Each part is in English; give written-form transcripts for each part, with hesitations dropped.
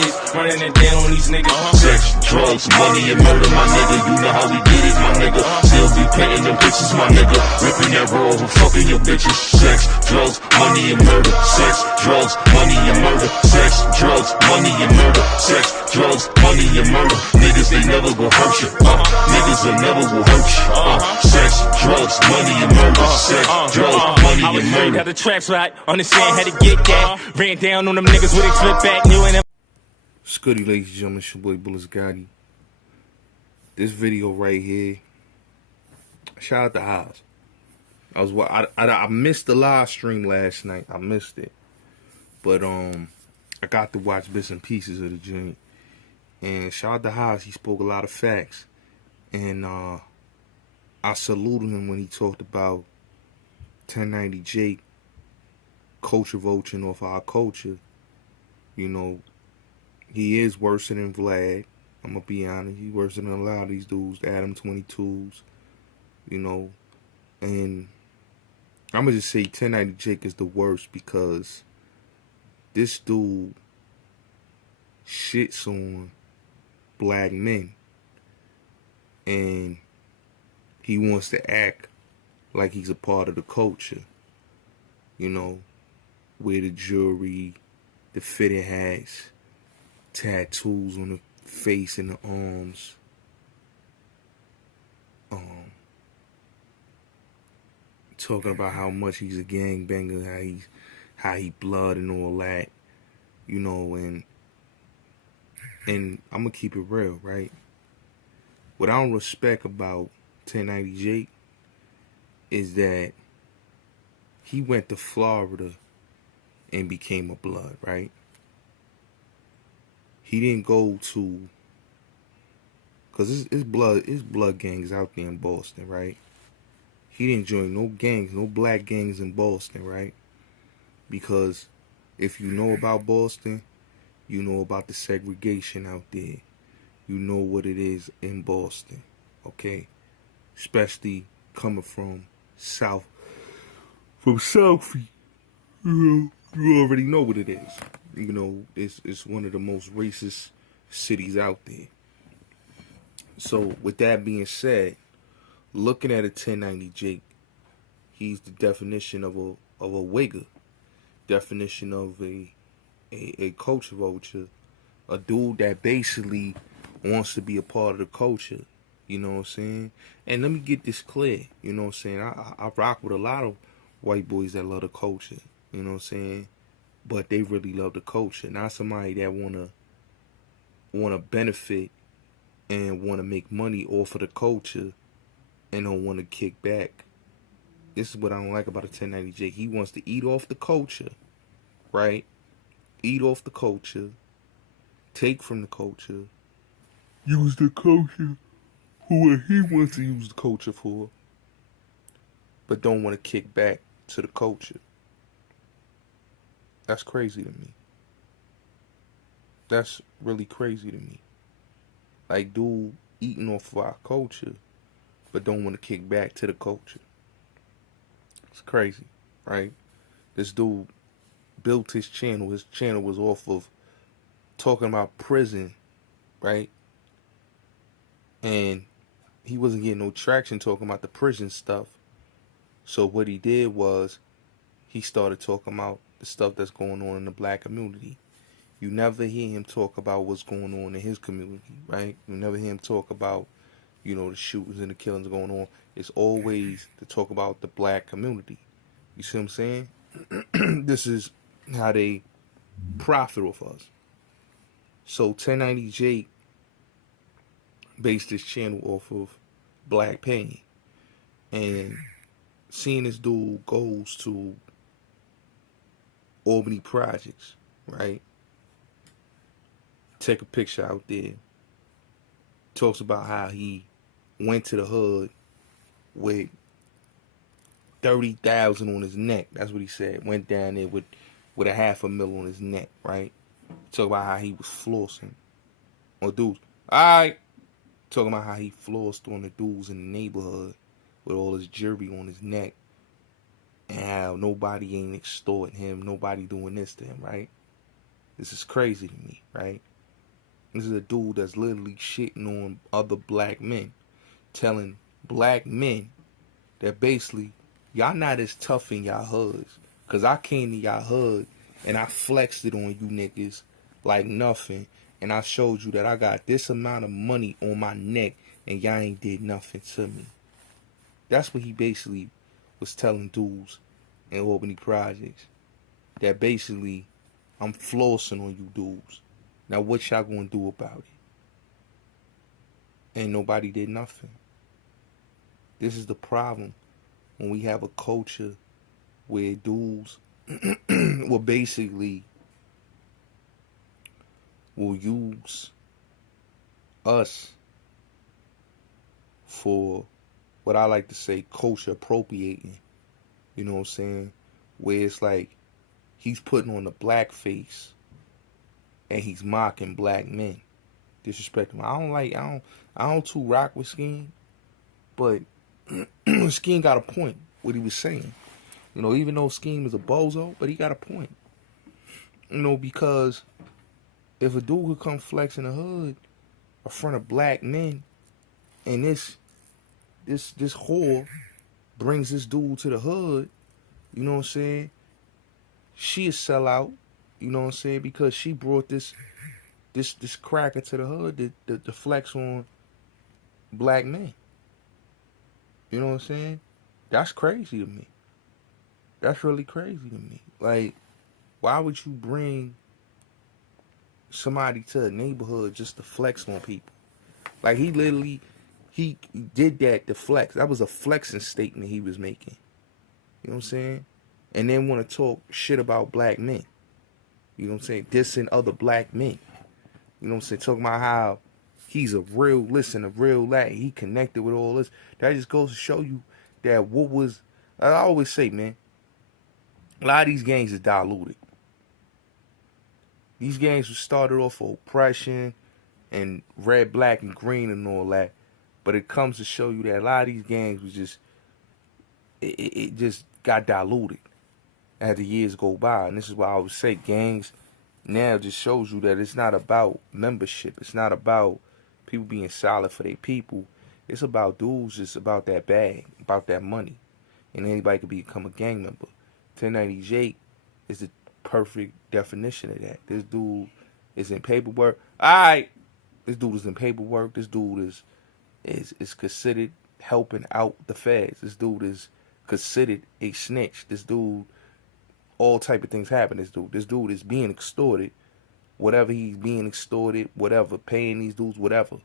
is, running it down on these niggas. Sex, drugs, money, and murder, my nigga. You know how we get it, my nigga. Still be painting them bitches, my nigga. Ripping that raw and fucking your bitches. Sex, drugs, money, and murder. Sex, drugs, money, and murder. Sex, drugs, money, and murder. Sex, drugs, money, and murder. Niggas, they never gon' hurt you. Niggas, they never will hurt you. Sex, drugs, money, and murder. Sex, drugs, money, and murder. Got the tracks right, understand how to get that. Ran down on them niggas with a flip back, new and Gotti, ladies and gentlemen, it's your boy Bulletz Gotti. This video right here, shout out to Oz. I missed the live stream last night. I missed it, but I got to watch bits and pieces of the joint. And shout out to Oz. He spoke a lot of facts, and I saluted him when he talked about 1090 Jake culture vulturing off our culture. You know, he is worse than Vlad. I'm going to be honest. He's worse than a lot of these dudes, the Adam 22s, you know. And I'm going to just say 1090 Jake is the worst because this dude shits on black men. And he wants to act like he's a part of the culture. You know, wear the jewelry, the fitted hats, tattoos on the face and the arms. Talking about how much he's a gangbanger, how he blood and all that, you know, and I'm gonna keep it real, right? What I don't respect about 1090 Jake is that he went to Florida and became a blood, right? He didn't go to, cause it's blood gangs out there in Boston, right? He didn't join no gangs, no black gangs in Boston, right? Because if you know about Boston, you know about the segregation out there. You know what it is in Boston, okay? Especially coming from Southie. You already know what it is. You know, it's one of the most racist cities out there. So, with that being said, looking at a 1090 Jake, he's the definition of a wigger, definition of a culture vulture, a dude that basically wants to be a part of the culture. You know what I'm saying? And let me get this clear. You know what I'm saying? I rock with a lot of white boys that love the culture. You know what I'm saying? But they really love the culture. Not somebody that wanna benefit and wanna make money off of the culture and don't wanna kick back. This is what I don't like about a 1090 Jake. He wants to eat off the culture, right? Eat off the culture, take from the culture, use the culture for what he wants to use the culture for, but don't want to kick back to the culture. That's crazy to me. That's really crazy to me. Like, dude eating off of our culture, but don't want to kick back to the culture. It's crazy, right? This dude built his channel. His channel was off of talking about prison, right? And he wasn't getting no traction talking about the prison stuff. So what he did was he started talking about the stuff that's going on in the black community. You never hear him talk about what's going on in his community, right? You never hear him talk about, you know, the shootings and the killings going on. It's always to talk about the black community. You see what I'm saying? This is how they profit off us. So 1090 Jake based his channel off of black pain. And seeing this dude goes to Albany Projects, right? Take a picture out there. Talks about how he went to the hood with 30,000 on his neck. That's what he said. Went down there with a $500,000 on his neck, right? Talk about how he was flossing on dudes. Alright. Talking about how he flossed on the dudes in the neighborhood with all his jewelry on his neck. And how nobody ain't extorting him. Nobody doing this to him, right? This is crazy to me. right? This is a dude that's literally shitting on other black men, telling black men that basically y'all not as tough in y'all hoods. Cause I came to y'all hood and I flexed it on you niggas like nothing. And I showed you that I got this amount of money on my neck and y'all ain't did nothing to me. That's what he basically was telling dudes in Albany Projects. That basically I'm flossing on you dudes. Now what y'all gonna do about it? And nobody did nothing. This is the problem when we have a culture where dudes will basically will use us for what I like to say culture appropriating. You know what I'm saying? Where it's like he's putting on the black face and he's mocking black men, disrespecting them. I don't too rock with Skeen, but Skeen got a point what he was saying. You know, even though Skeen is a bozo, but he got a point. You know, because if a dude could come flex in the hood in front of black men, and this whore brings this dude to the hood, you know what I'm saying? She is sell out, you know what I'm saying? Because she brought this cracker to the hood to flex on black men. You know what I'm saying? That's crazy to me. That's really crazy to me. Like, why would you bring somebody to a neighborhood just to flex on people? Like, he did that to flex. That was a flexing statement he was making. You know what I'm saying? And then want to talk shit about black men. You know what I'm saying? Dissing other black men. You know what I'm saying? Talking about how he's a real lad. He connected with all this. That just goes to show you that what was, I always say, man, a lot of these gangs is diluted. These gangs were started off for oppression and red, black, and green and all that. But it comes to show you that a lot of these gangs was just, it just got diluted as the years go by. And this is why I would say gangs now just shows you that it's not about membership. It's not about people being solid for their people. It's about dudes just about that bag, about that money. And anybody could become a gang member. 1090 Jake is the perfect definition of that. This dude is in paperwork. Alright. This dude is in paperwork. This dude is considered helping out the feds. This dude is considered a snitch. This dude, all type of things happen. This dude is being extorted. Whatever he's being extorted, whatever, paying these dudes, whatever.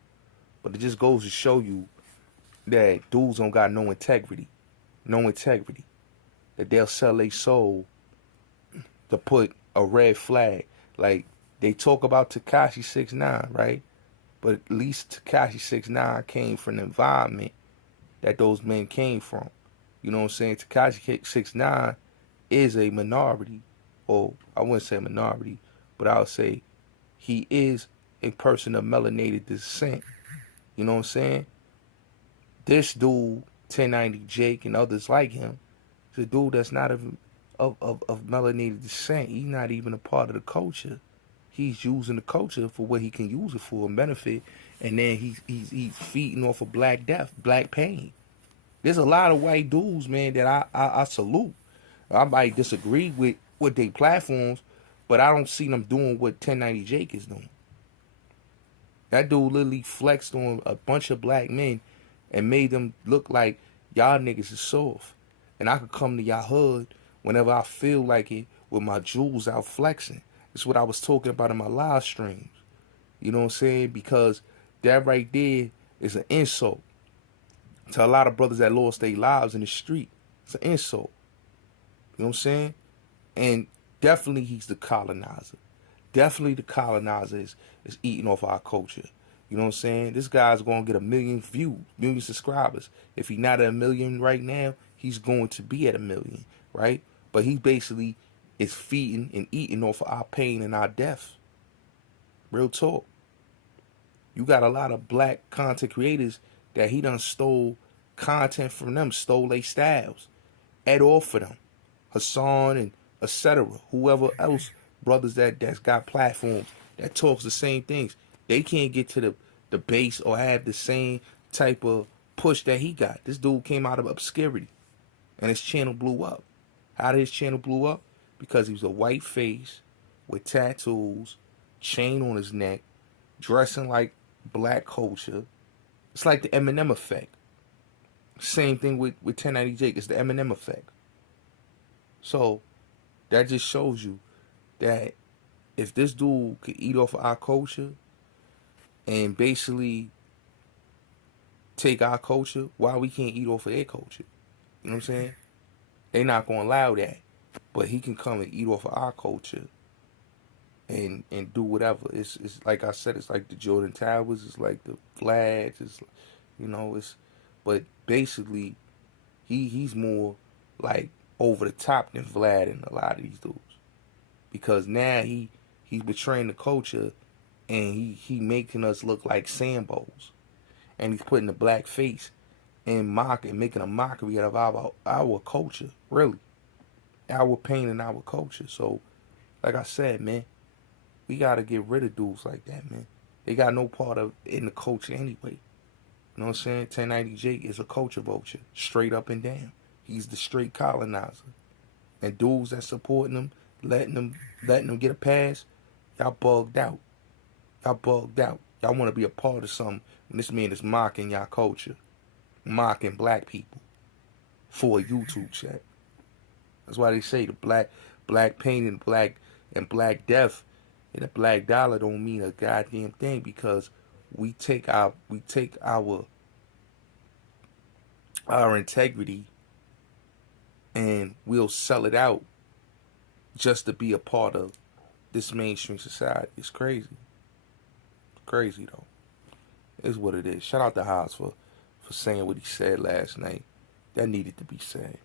But it just goes to show you that dudes don't got no integrity. No integrity. That they'll sell their soul to put a red flag. Like, they talk about Tekashi 6ix9ine, right? But at least Tekashi 6ix9ine came from the environment that those men came from. You know what I'm saying? Tekashi 6ix9ine is a minority. Or, I wouldn't say minority, but I would say he is a person of melanated descent. You know what I'm saying? This dude, 1090 Jake and others like him, is a dude that's not of melanated descent. He's not even a part of the culture. He's using the culture for what he can use it for, and benefit, and then he's feeding off of black death, black pain. There's a lot of white dudes, man, that I salute. I might disagree with their platforms, but I don't see them doing what 1090 Jake is doing. That dude literally flexed on a bunch of black men and made them look like y'all niggas is soft. And I could come to y'all hood whenever I feel like it with my jewels out flexing. It's what I was talking about in my live streams. You know what I'm saying? Because that right there is an insult to a lot of brothers that lost their lives in the street. It's an insult. You know what I'm saying? And definitely he's the colonizer. Definitely the colonizer is eating off our culture. You know what I'm saying? This guy's going to get 1 million views, 1 million subscribers. If he's not at 1 million right now, he's going to be at 1 million, right? But he basically is feeding and eating off of our pain and our death. Real talk. You got a lot of black content creators that he done stole content from them, stole their styles, ate off of them. Hassan and etc. Whoever else, brothers that's got platforms that talks the same things. They can't get to the base or have the same type of push that he got. This dude came out of obscurity, and his channel blew up. How did his channel blew up? Because he was a white face with tattoos, chain on his neck, dressing like black culture. It's like the Eminem effect. Same thing with 1090 Jake. It's the Eminem effect. So that just shows you that if this dude could eat off of our culture and basically take our culture, why we can't eat off of their culture? You know what I'm saying? They not gonna allow that. But he can come and eat off of our culture and do whatever. It's like I said, it's like the Jordan Towers, it's like the flags, it's but basically he's more like over the top than Vlad and a lot of these dudes. Because now he's betraying the culture and he making us look like Sambos. And he's putting the black face and making a mockery out of our culture, really. Our pain and our culture. So, like I said, man, we gotta get rid of dudes like that, man. They got no part of in the culture anyway. You know what I'm saying? 1090 Jake is a culture vulture, straight up and down. He's the straight colonizer. And dudes that supporting him, letting them get a pass, y'all bugged out. Y'all bugged out. Y'all want to be a part of something when this man is mocking y'all culture, mocking black people for a YouTube chat. That's why they say the black pain and black death and the black dollar don't mean a goddamn thing, because we take our integrity and we'll sell it out just to be a part of this mainstream society. It's crazy. It's crazy though. It's what it is. Shout out to Haas for saying what he said last night. That needed to be said.